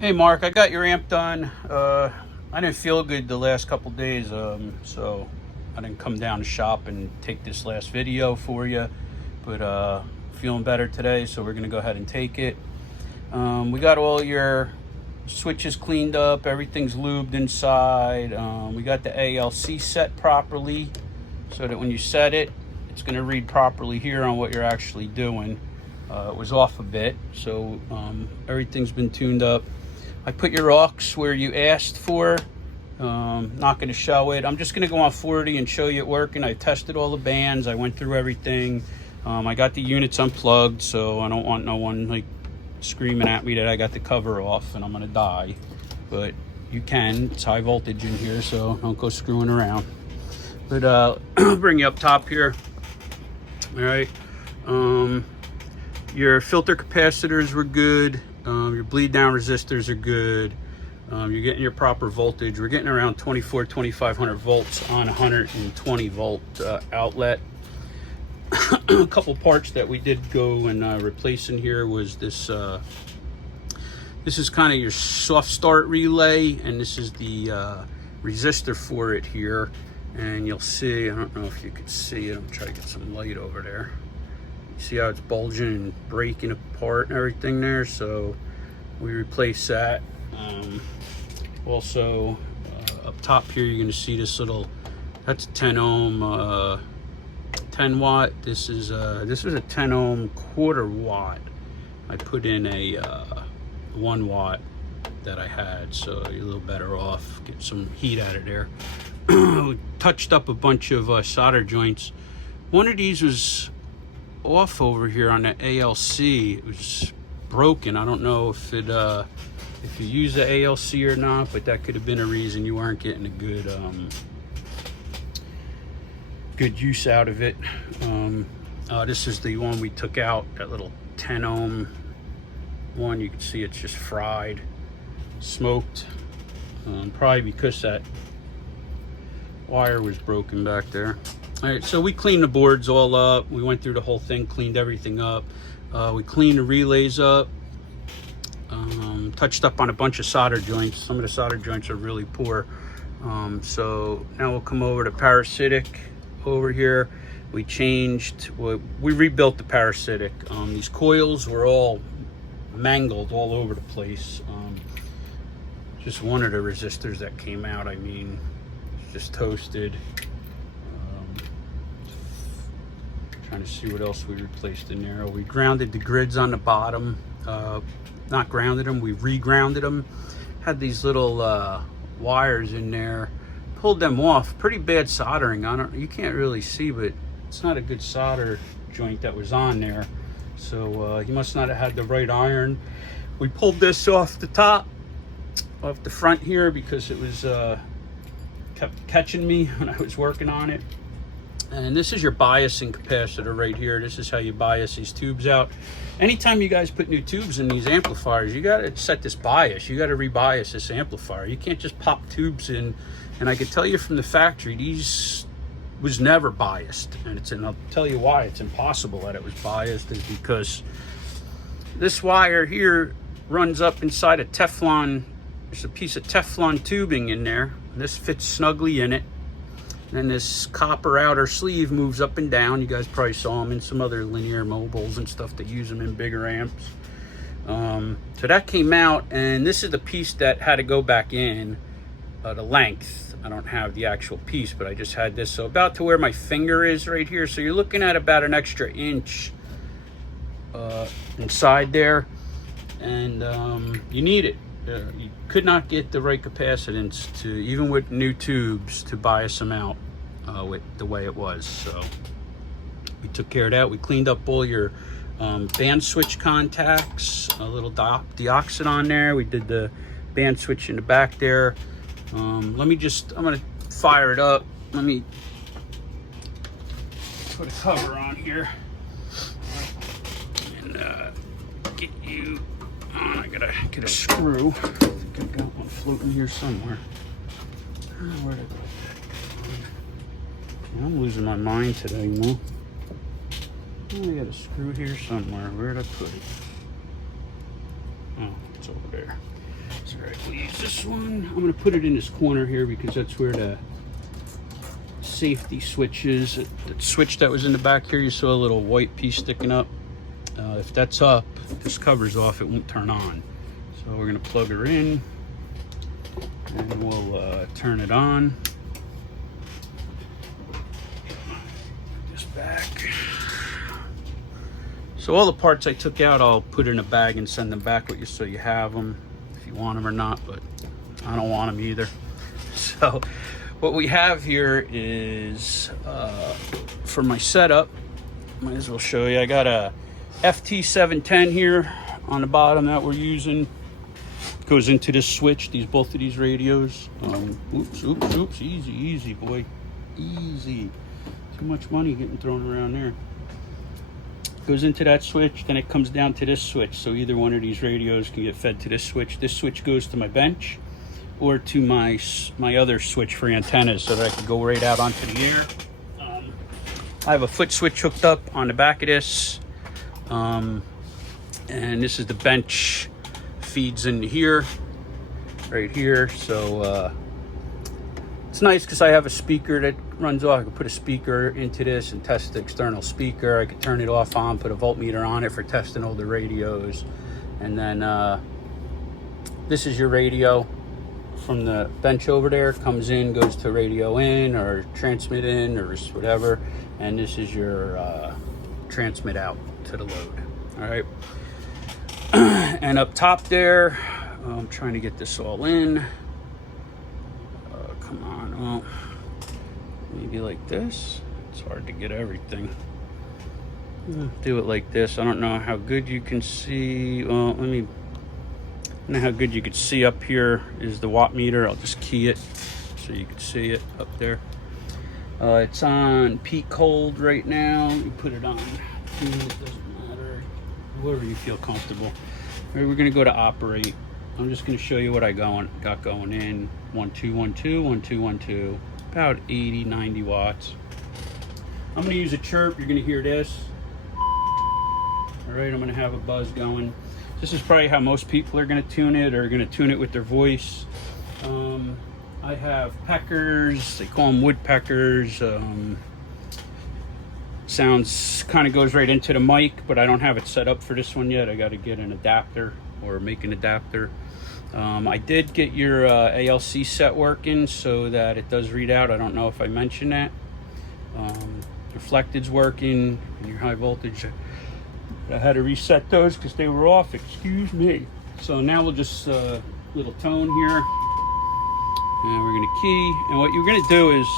Hey Mark, I got your amp done. I didn't feel good the last couple days, so I didn't come down to shop and take this last video for you. But feeling better today, so we're gonna go ahead and take it. We got all your switches cleaned up, everything's lubed inside. We got the ALC set properly, so that when you set it, it's gonna read properly here on what you're actually doing. It was off a bit, so everything's been tuned up. I put your aux where you asked for. Not going to show it. I'm just going to go on 40 and show you it working. I tested all the bands. I went through everything. I got the units unplugged, so I don't want no one like screaming at me that I got the cover off and I'm going to die. But you can. It's high voltage in here, so don't go screwing around. But I'll bring you up top here. All right. Your filter capacitors were good. Your bleed down resistors are good. You're getting your proper voltage. We're getting around 2500 volts on 120 volt outlet. A couple parts that we did go and replace in here was this. This is kind of your soft start relay, and this is the resistor for it here. And you'll see, I don't know if you could see it. I'm trying to get some light over there. See how it's bulging and breaking apart and everything there, so we replaced that. Also up top here you're going to see this little, that's a 10 ohm 10 watt. This was a 10 ohm quarter watt. I put in a 1 watt that I had, so you're a little better off, get some heat out of there. We touched up a bunch of solder joints. One of these was off over here on the ALC. It was broken. I don't know if it if you use the ALC or not, but that could have been a reason you weren't getting a good good use out of it. This is the one we took out, that little 10 ohm one. You can see it's just fried, smoked, probably because that wire was broken back there. All right, so we cleaned the boards all up. We went through the whole thing, cleaned everything up. We cleaned the relays up, touched up on a bunch of solder joints. Some of the solder joints are really poor. So now we'll come over to Parasitic over here. We rebuilt the Parasitic. These coils were all mangled all over the place. Just one of the resistors that came out, I mean, just toasted. Trying to see what else we replaced in there. We grounded the grids on the bottom. Not grounded them, we re-grounded them. Had these little wires in there. Pulled them off. Pretty bad soldering. You can't really see, but it's not a good solder joint that was on there. So you must not have had the right iron. We pulled this off the top, off the front here, because it was kept catching me when I was working on it. And this is your biasing capacitor right here. This is how you bias these tubes out. Anytime you guys put new tubes in these amplifiers, you got to set this bias. You got to rebias this amplifier. You can't just pop tubes in. And I can tell you from the factory, these was never biased. And I'll tell you why it's impossible that it was biased, is because this wire here runs up inside a Teflon. There's a piece of Teflon tubing in there. And this fits snugly in it. And this copper outer sleeve moves up and down. You guys probably saw them in some other linear mobiles and stuff that use them in bigger amps. So that came out, and this is the piece that had to go back in, the length. I don't have the actual piece, but I just had this. So about to where my finger is right here. So you're looking at about an extra inch inside there. And you need it. You could not get the right capacitance to, even with new tubes, to bias them out with the way it was. So we took care of that. We cleaned up all your band switch contacts, a little deoxit on there. We did the band switch in the back there. I'm gonna fire it up. Let me put a cover on here and get you on. I gotta get a screw. I think I've got one floating here somewhere. Where'd I go? I'm losing my mind today, you know. I got a screw here somewhere. Where'd I put it? Oh, it's over there. That's all right, we'll use this one. I'm gonna put it in this corner here because that's where the safety switch is. The switch that was in the back here, you saw a little white piece sticking up. If that's up, this cover's off, it won't turn on. So we're gonna plug her in and we'll turn it on. Put this back. So all the parts I took out, I'll put in a bag and send them back with you so you have them, if you want them or not, but I don't want them either. So what we have here is, for my setup, might as well show you. I got a FT710 here on the bottom that we're using. Goes into this switch, both of these radios. Oops, easy, boy. Easy. Too much money getting thrown around there. Goes into that switch, then it comes down to this switch. So either one of these radios can get fed to this switch. This switch goes to my bench or to my other switch for antennas so that I can go right out onto the air. I have a foot switch hooked up on the back of this. And this is the bench, feeds into here, right here. So it's nice because I have a speaker that runs off. I can put a speaker into this and test the external speaker. I could turn it off on, put a voltmeter on it for testing older radios. And then this is your radio from the bench over there. Comes in, goes to radio in or transmit in or whatever. And this is your transmit out to the load. All right. And up top there, I'm trying to get this all in. Come on, well, maybe like this. It's hard to get everything. Do it like this. I don't know how good you can see. Well, I don't know how good you could see. Up here is the watt meter. I'll just key it so you can see it up there. It's on peak hold right now. You put it on. It doesn't matter. Wherever you feel comfortable. Right, we're gonna go to operate. I'm just gonna show you what I got going in. 1 2 1 2 1 2 1 2. About 80 90 watts. I'm gonna use a chirp. You're gonna hear this. All right, I'm gonna have a buzz going. This is probably how most people are gonna tune it, or gonna tune it with their voice. I have peckers. They call them woodpeckers. Sounds kind of goes right into the mic, but I don't have it set up for this one yet. I got to get an adapter or make an adapter. I did get your ALC set working so that it does read out. I don't know if I mentioned that. Reflected's working and your high voltage. I had to reset those because they were off. Excuse me. So now we'll just little tone here, and we're gonna key. And what you're gonna do is,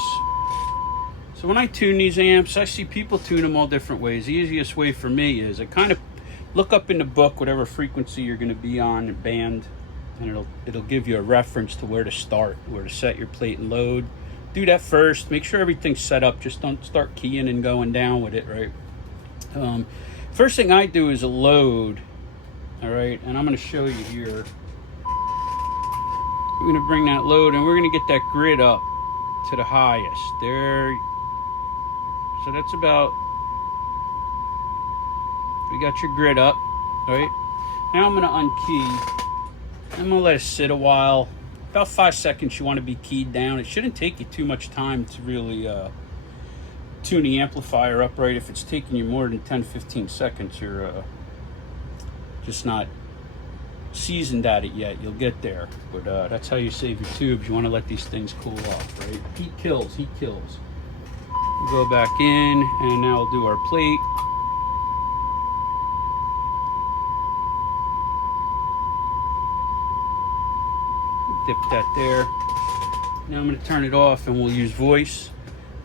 so when I tune these amps, I see people tune them all different ways. The easiest way for me is I kind of look up in the book whatever frequency you're going to be on, the band, and it'll give you a reference to where to start, where to set your plate and load. Do that first. Make sure everything's set up. Just don't start keying and going down with it, right? First thing I do is a load, all right? And I'm going to show you here. We're going to bring that load, and we're going to get that grid up to the highest. There. So that's about, we got your grid up, right? Now I'm gonna unkey. I'm gonna let it sit a while. About 5 seconds you wanna be keyed down. It shouldn't take you too much time to really tune the amplifier up right. If it's taking you more than 10-15 seconds, you're just not seasoned at it yet. You'll get there, but that's how you save your tubes. You wanna let these things cool off, right? Heat kills, heat kills. We'll go back in, and now we'll do our plate. Dip that there. Now I'm going to turn it off, and we'll use voice,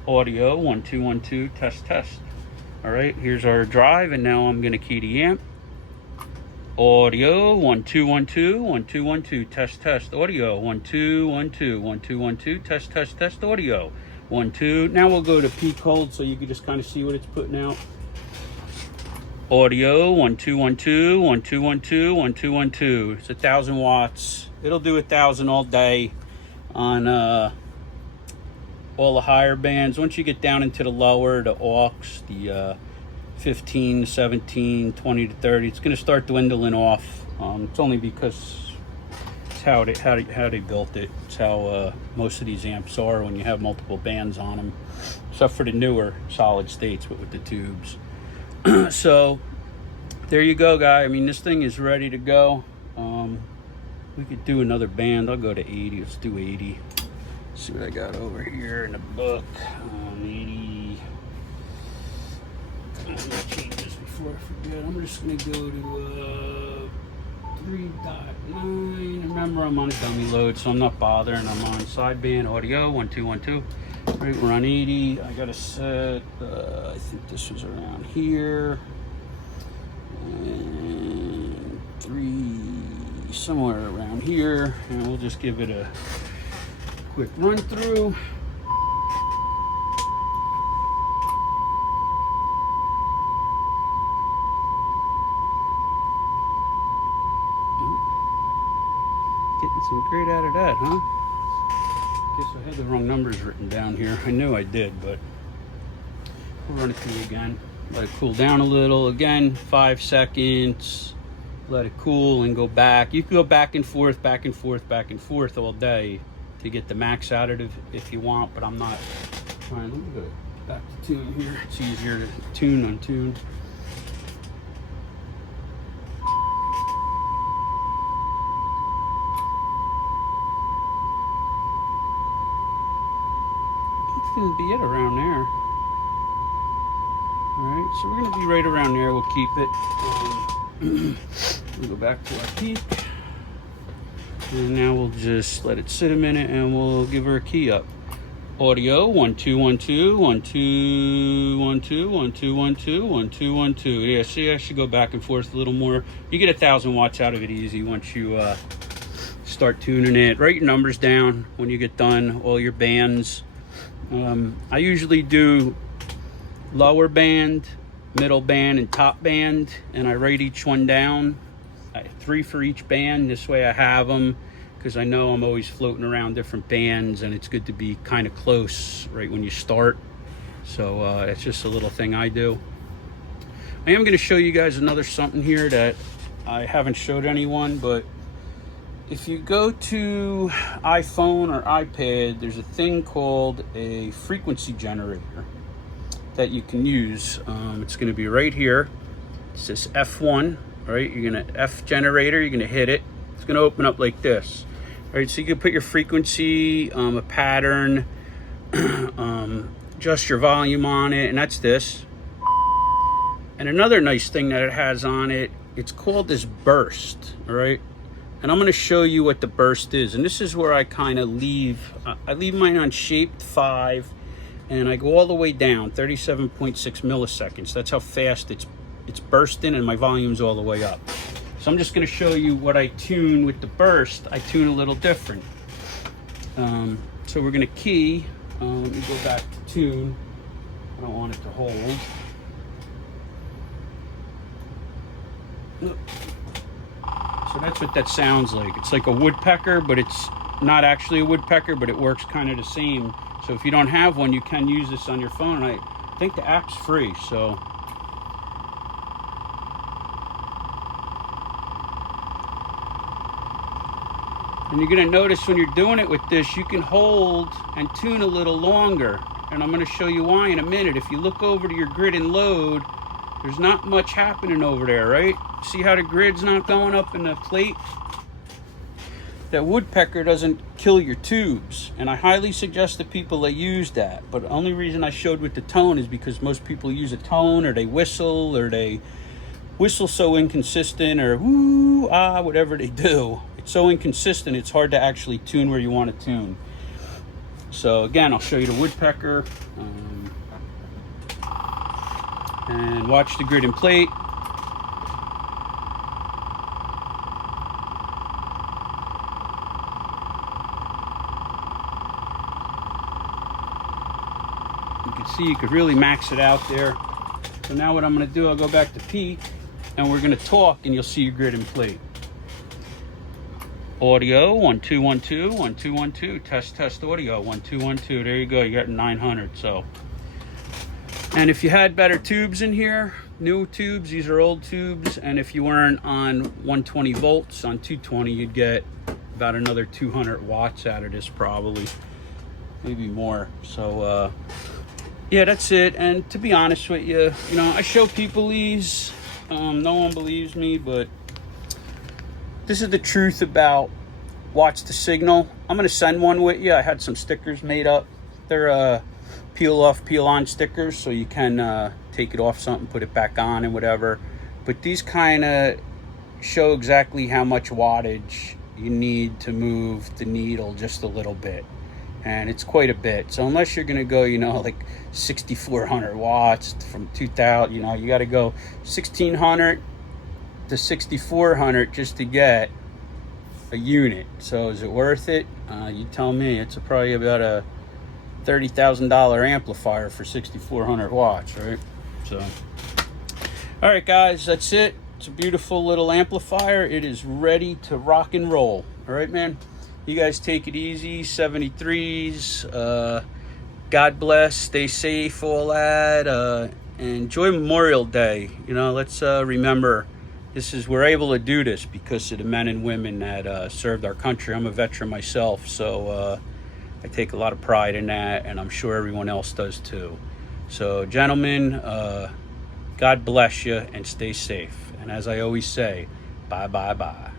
audio, 1 2 1 2, test test. All right, here's our drive, and now I'm going to key the amp. Audio, 1 2 1 2 1 2 1 2, test test. Audio, 1 2 1 2 1 2 1 2, test test test. Audio. 1 2. Now we'll go to peak hold so you can just kind of see what it's putting out. Audio 1 2 1 2 1 2 1 2 1 2 1 2. It's 1,000 watts. It'll do 1,000 all day on all the higher bands. Once you get down into the lower, the aux, the 15, 17, 20 to 30, it's going to start dwindling off. It's only because It's how they built it. It's how most of these amps are when you have multiple bands on them, except for the newer solid states, but with the tubes. So there you go, guy. I mean, this thing is ready to go. We could do another band. I'll go to 80. Let's do 80. Let's see what I got over here in the book. 80. I'm gonna change this before I forget. I'm just gonna go to 3.9. Remember, I'm on a dummy load, so I'm not bothering. I'm on sideband audio 1212. Right, we're on 80. I got a set. I think this was around here. And 3, somewhere around here. And we'll just give it a quick run through. Getting some grit out of that, huh? Guess I had the wrong numbers written down here. I knew I did, but we'll run it through again. Let it cool down a little. Again, 5 seconds. Let it cool and go back. You can go back and forth, back and forth, back and forth all day to get the max out of it if you want, but I'm not trying. Let me go back to tune here. It's easier to tune on tune. It's gonna be it around there. All right, so we're gonna be right around there. We'll keep it. We'll go back to our peak. And now we'll just let it sit a minute and we'll give her a key up. Audio 1212, 1212, 1212, 1212. Yeah, see, I should go back and forth a little more. You get 1,000 watts out of it easy once you start tuning it. Write your numbers down when you get done, all your bands. I usually do lower band, middle band, and top band, and I write each one down. 3 for each band. This way I have them, because I know I'm always floating around different bands, and it's good to be kind of close right when you start. So it's just a little thing I do. I am going to show you guys another something here that I haven't showed anyone, but if you go to iPhone or iPad, there's a thing called a frequency generator that you can use. It's going to be right here. It says F1, right? You're going to F generator, you're going to hit it. It's going to open up like this. All right, so you can put your frequency, a pattern, adjust your volume on it, and that's this. And another nice thing that it has on it, it's called this burst, all right? And I'm going to show you what the burst is. And this is where I kind of leave. I leave mine on shaped 5, and I go all the way down, 37.6 milliseconds. That's how fast it's bursting, and my volume's all the way up. So I'm just going to show you what I tune with the burst. I tune a little different. So we're going to key. Let me go back to tune. I don't want it to hold. So that's what that sounds like. It's like a woodpecker, but it's not actually a woodpecker, but it works kind of the same. So if you don't have one, you can use this on your phone. And I think the app's free, so. And you're gonna notice when you're doing it with this, you can hold and tune a little longer. And I'm gonna show you why in a minute. If you look over to your grid and load, there's not much happening over there, right? See how the grid's not going up in the plate? That woodpecker doesn't kill your tubes, and I highly suggest that people that use that. But the only reason I showed with the tone is because most people use a tone, or they whistle so inconsistent, or whoo, ah, whatever they do. It's so inconsistent, it's hard to actually tune where you want to tune. So again, I'll show you the woodpecker, and watch the grid and plate. You can see you could really max it out there. So now what I'm going to do, I'll go back to peak, and we're going to talk, and you'll see your grid and plate. Audio 1212, 1212, test audio 1212. There you go, you got 900. So, and if you had better tubes in here, new tubes, these are old tubes, and if you weren't on 120 volts, on 220, you'd get about another 200 watts out of this probably, maybe more. So yeah, that's it. And to be honest with you, you know, I show people these, no one believes me, but this is the truth about watch the signal. I'm gonna send one with you. I had some stickers made up. They're peel off, peel on stickers, so you can take it off something, put it back on and whatever. But these kind of show exactly how much wattage you need to move the needle just a little bit, and it's quite a bit. So unless you're gonna go, you know, like 6,400 watts from 2,000, you know, you got to go 1,600 to 6,400 just to get a unit. So is it worth it? You tell me. It's probably about a $30,000 amplifier for 6,400 watts, right? So, all right, guys, that's it. It's a beautiful little amplifier. It is ready to rock and roll. All right, man. You guys take it easy. 73s. God bless. Stay safe. All that. Enjoy Memorial Day. You know, let's remember. We're able to do this because of the men and women that served our country. I'm a veteran myself, so I take a lot of pride in that, and I'm sure everyone else does too. So, gentlemen, God bless you and stay safe. And as I always say, bye, bye, bye.